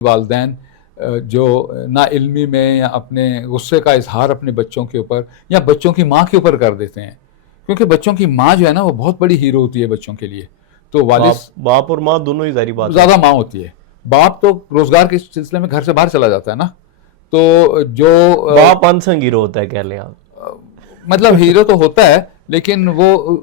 والدین جو نا علمی میں یا اپنے غصے کا اظہار اپنے بچوں کے اوپر یا بچوں کی ماں کے اوپر کر دیتے ہیں، کیونکہ بچوں کی ماں جو ہے نا وہ بہت بڑی ہیرو ہوتی ہے بچوں کے لیے. تو والد باپ اور ماں دونوں ہی ظاہری بات زیادہ ماں ہوتی ہے. باپ تو روزگار کے سلسلے میں گھر سے باہر چلا جاتا ہے نا، تو جو باپ انسنگ ہیرو ہوتا ہے کہہ لیں آپ. مطلب ہیرو تو ہوتا ہے، لیکن وہ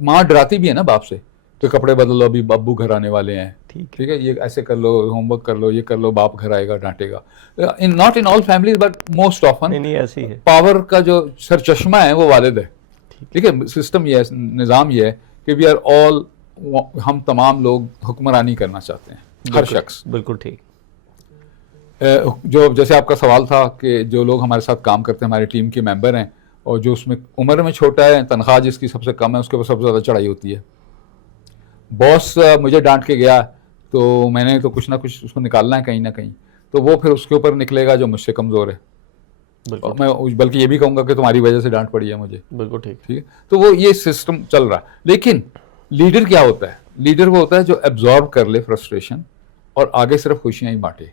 ماں ڈراتی بھی ہے نا باپ سے کہ کپڑے بدل لو، ابھی ابو گھر آنے والے ہیں، ٹھیک ہے، یہ ایسے کر لو، ہوم ورک کر لو، یہ کر لو، باپ گھر آئے گا ڈانٹے گا. Not in all families but most often نہیں ایسی ہے. پاور کا جو سر چشمہ ہے وہ والد ہے. ٹھیک ہے، سسٹم یہ ہے، نظام یہ ہے کہ وی آر آل، ہم تمام لوگ حکمرانی کرنا چاہتے ہیں، ہر شخص. بالکل ٹھیک. جو جیسے آپ کا سوال تھا کہ جو لوگ ہمارے ساتھ کام کرتے ہیں، ہماری ٹیم کے ممبر ہیں، اور جو اس میں عمر میں چھوٹا ہے، تنخواہ جس کی سب سے کم ہے، اس کے اوپر سب سے زیادہ چڑھائی ہوتی ہے. باس مجھے ڈانٹ کے گیا تو میں نے تو کچھ نہ کچھ اس کو نکالنا ہے کہیں نہ کہیں، تو وہ پھر اس کے اوپر نکلے گا جو مجھ سے کمزور ہے. میں بلکہ یہ بھی کہوں گا کہ تمہاری وجہ سے ڈانٹ پڑی ہے مجھے. بالکل ٹھیک. ٹھیک ہے، تو وہ یہ سسٹم چل رہا ہے. لیکن لیڈر کیا ہوتا ہے؟ لیڈر وہ ہوتا ہے جو ایبزارب کر لے فرسٹریشن اور آگے صرف خوشیاں ہی بانٹے،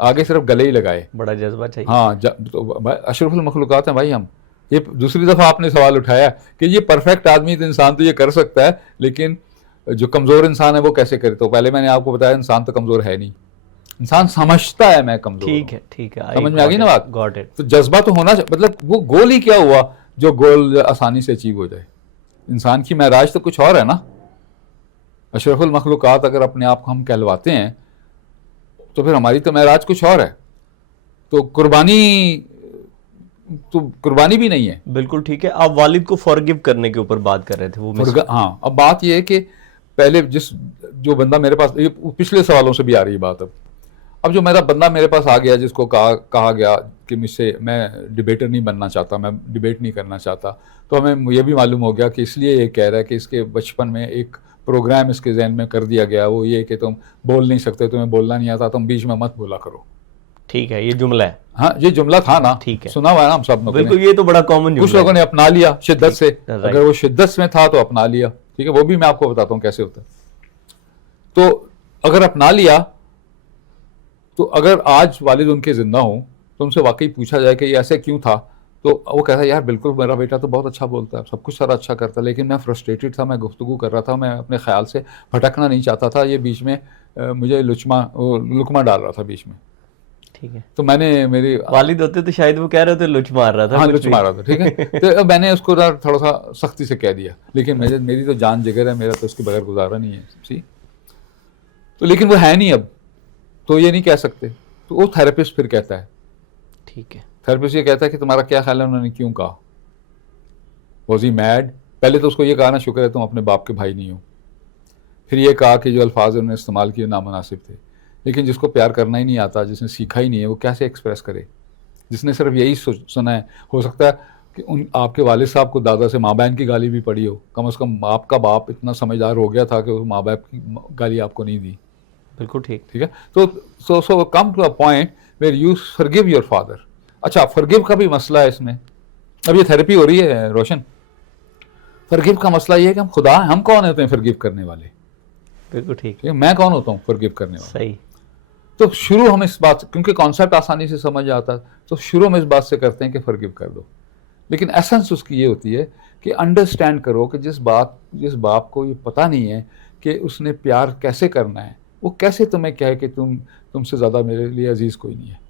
آگے صرف گلے ہی لگائے. بڑا جذبہ چاہیے. ہاں، اشرف المخلوقات ہیں بھائی ہم. یہ دوسری دفعہ آپ نے سوال اٹھایا کہ یہ پرفیکٹ آدمی تو انسان تو یہ کر سکتا ہے، لیکن جو کمزور انسان ہے وہ کیسے کرے؟ تو پہلے میں نے آپ کو بتایا انسان تو کمزور ہے نہیں، انسان سمجھتا ہے میں کمزور ہوں. ٹھیک ہے، سمجھ میں آ گئی نا بات؟ تو جذبہ تو ہونا چاہیے. مطلب وہ گول ہی کیا ہوا جو گول آسانی سے اچیو ہو جائے؟ انسان کی معراج تو کچھ اور ہے نا. اشرف المخلوقات اگر اپنے آپ کو ہم کہلواتے ہیں تو پھر ہماری تو معراج کچھ اور ہے. تو قربانی بھی نہیں ہے. بالکل ٹھیک ہے. آپ والد کو فارگیو کرنے کے اوپر بات کر رہے تھے. ہاں، اب بات یہ ہے کہ پہلے جو بندہ میرے پاس، پچھلے سوالوں سے بھی آ رہی بات، اب جو میرا بندہ میرے پاس آ گیا، جس کو کہا گیا کہ مجھ سے، میں ڈبیٹر نہیں بننا چاہتا، میں ڈبیٹ نہیں کرنا چاہتا، تو ہمیں یہ بھی معلوم ہو گیا کہ اس لیے یہ کہہ رہا ہے کہ اس کے بچپن میں ایک پروگرام اس کے ذہن میں کر دیا گیا، وہ یہ کہ تم بول نہیں سکتے، تمہیں بولنا نہیں آتا، تم بیچ میں مت بولا کرو. ٹھیک ہے، یہ جملہ ہے. ہاں، یہ جملہ تھا نا. ٹھیک ہے، سنا ہوا ہے نا ہم سب نے. بالکل، یہ تو بڑا کامن جملہ ہے. کچھ لوگوں نے اپنا لیا شدت سے، اگر وہ شدت میں تھا تو اپنا لیا. ٹھیک ہے، وہ بھی میں آپ کو بتاتا ہوں کیسے ہوتا ہے. تو اگر اپنا لیا، تو اگر آج والد ان کے زندہ ہوں تو ان سے واقعی پوچھا جائے کہ یہ ایسے کیوں تھا، تو وہ کہتا ہے یار بالکل میرا بیٹا تو بہت اچھا بولتا ہے، سب کچھ سارا اچھا کرتا ہے، لیکن میں فرسٹریٹڈ تھا، میں گفتگو کر رہا تھا، میں اپنے خیال سے بھٹکنا نہیں چاہتا تھا، یہ بیچ میں مجھے لکما ڈال رہا تھا بیچ میں. ٹھیک ہے، تو میں نے، میری والد ہوتے تو شاید وہ کہہ رہے تھے لچ مار رہا تھا. ہاں، لچ مار رہا تھا. ٹھیک ہے، تو میں نے اس کو تھوڑا سا سختی سے کہہ دیا، لیکن میری تو جان جگر ہے، میرا تو اس کے بغیر گزارا نہیں ہے. تو لیکن وہ ہے نہیں اب، تو یہ نہیں کہہ سکتے. تو وہ تھراپسٹ پھر کہتا ہے. ٹھیک ہے، تھراپسٹ یہ کہتا ہے کہ تمہارا کیا خیال ہے انہوں نے کیوں کہا؟ Was he made? پہلے تو اس کو یہ کہا نا شکر ہے تم اپنے باپ کے بھائی نہیں ہو. پھر یہ کہا کہ جو الفاظ انہوں نے استعمال کیے نامناسب تھے. لیکن جس کو پیار کرنا ہی نہیں آتا، جس نے سیکھا ہی نہیں ہے، وہ کیسے ایکسپریس کرے؟ جس نے صرف یہی سنا ہے، ہو سکتا ہے کہ آپ کے والد صاحب کو دادا سے ماں بہن کی گالی بھی پڑی ہو، کم از کم آپ کا باپ اتنا سمجھدار ہو گیا تھا کہ وہ ماں باپ کی گالی آپ کو نہیں دی. بالکل ٹھیک. ٹھیک ہے، تو come to a point where you forgive your father. اچھا، فرگیو کا بھی مسئلہ ہے اس میں. اب یہ تھراپی ہو رہی ہے روشن. فرگیو کا مسئلہ یہ ہے کہ ہم خدا ہیں، ہم کون ہوتے ہیں فرگیو کرنے والے؟ بالکل ٹھیک. میں کون ہوتا ہوں فرگیو کرنے والا؟ صحیح. تو شروع ہم اس بات، کیونکہ کانسیپٹ آسانی سے سمجھ آتا ہے، تو شروع ہم اس بات سے کرتے ہیں کہ فرگیو کر دو. لیکن ایسنس اس کی یہ ہوتی ہے کہ انڈرسٹینڈ کرو کہ جس باپ کو یہ پتہ نہیں ہے کہ اس نے پیار کیسے کرنا ہے، وہ کیسے تمہیں کہے کہ تم سے زیادہ میرے لیے عزیز کوئی نہیں ہے.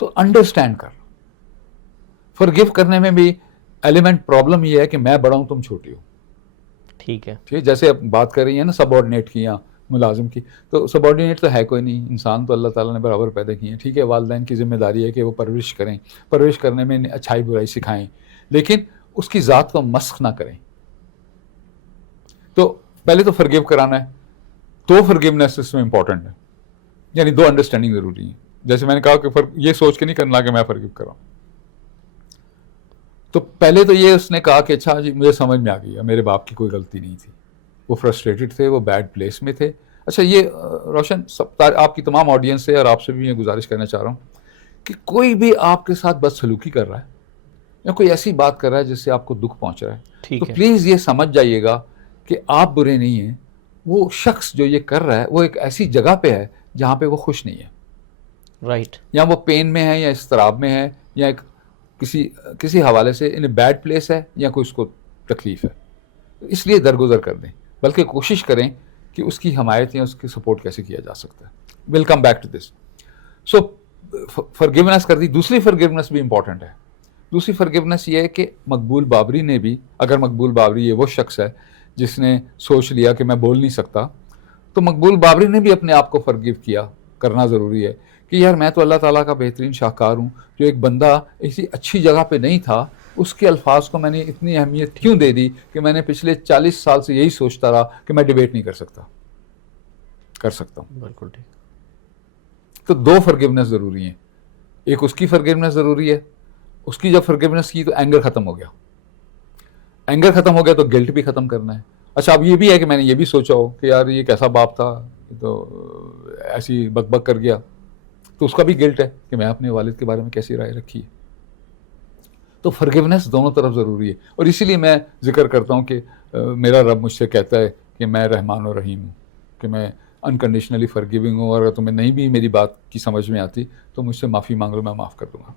تو انڈرسٹینڈ کر. فرگیو کرنے میں بھی ایلیمنٹ پرابلم یہ ہے کہ میں بڑا ہوں تم چھوٹی ہو. ٹھیک ہے، ٹھیک، جیسے اب بات کر رہی ہیں نا سب آرڈینیٹ کی یا ملازم کی، تو سب آرڈینیٹ تو ہے کوئی نہیں، انسان تو اللہ تعالیٰ نے برابر پیدا کیے ہیں. ٹھیک ہے، والدین کی ذمہ داری ہے کہ وہ پرورش کریں، پرورش کرنے میں اچھائی برائی سکھائیں، لیکن اس کی ذات کو مسخ نہ کریں. تو پہلے تو فرگیو کرانا ہے. تو فرگیونیس اس میں امپورٹنٹ ہے، یعنی دو انڈرسٹینڈنگ ضروری ہے. جیسے میں نے کہا کہ یہ سوچ کے نہیں کرنا کہ میں فرگیو کر رہا ہوں. تو پہلے تو یہ اس نے کہا کہ اچھا جی مجھے سمجھ میں آ گئی، میرے باپ کی کوئی غلطی نہیں تھی، وہ فرسٹریٹڈ تھے، وہ بیڈ پلیس میں تھے. اچھا، یہ روشن آپ کی تمام آڈینس سے اور آپ سے بھی میں گزارش کرنا چاہ رہا ہوں کہ کوئی بھی آپ کے ساتھ بدسلوکی کر رہا ہے یا کوئی ایسی بات کر رہا ہے جس سے آپ کو دکھ پہنچ رہا ہے، تو پلیز یہ سمجھ جائیے گا کہ آپ برے نہیں ہیں. وہ شخص جو یہ کر رہا ہے وہ ایک ایسی جگہ پہ ہے جہاں پہ وہ خوش نہیں ہے, رائٹ, یا وہ پین میں ہے, یا اضطراب میں ہے, یا ایک کسی حوالے سے ان اے بیڈ پلیس ہے, یا کوئی اس کو تکلیف ہے. اس لیے درگزر کر دیں, بلکہ کوشش کریں کہ اس کی حمایت یا اس کی سپورٹ کیسے کیا جا سکتا ہے. Will come back to this. So forgiveness کر دی. دوسری فرگیونیس بھی امپورٹنٹ ہے. دوسری فرگیونیس یہ ہے کہ مقبول بابری نے بھی, اگر مقبول بابری یہ وہ شخص ہے جس نے سوچ لیا کہ میں بول نہیں سکتا, تو مقبول بابری نے بھی اپنے آپ کو فرگیو کیا کرنا ضروری ہے کہ یار میں تو اللہ تعالیٰ کا بہترین شاہکار ہوں, جو ایک بندہ ایسی اچھی جگہ پہ نہیں تھا, اس کے الفاظ کو میں نے اتنی اہمیت کیوں دے دی کہ میں نے پچھلے 40 سال سے یہی سوچتا رہا کہ میں ڈیبیٹ نہیں کر سکتا ہوں. بالکل ٹھیک. تو دو فرگیونیس ضروری ہیں. ایک اس کی فرگیونیس ضروری ہے, اس کی جب فرگیونیس کی تو اینگر ختم ہو گیا. اینگر ختم ہو گیا تو گلٹ بھی ختم کرنا ہے. اچھا اب یہ بھی ہے کہ میں نے یہ بھی سوچا ہو کہ یار یہ کیسا باپ تھا, تو ایسی بک بک کر گیا, تو اس کا بھی گلٹ ہے کہ میں اپنے والد کے بارے میں کیسی رائے رکھی ہے. تو فرگیونیس دونوں طرف ضروری ہے. اور اسی لیے میں ذکر کرتا ہوں کہ میرا رب مجھ سے کہتا ہے کہ میں رحمان و رحیم ہوں, کہ میں انکنڈیشنلی فرگیونگ ہوں, اور اگر تمہیں نہیں بھی میری بات کی سمجھ میں آتی تو مجھ سے معافی مانگ لو, میں معاف کر دوں گا.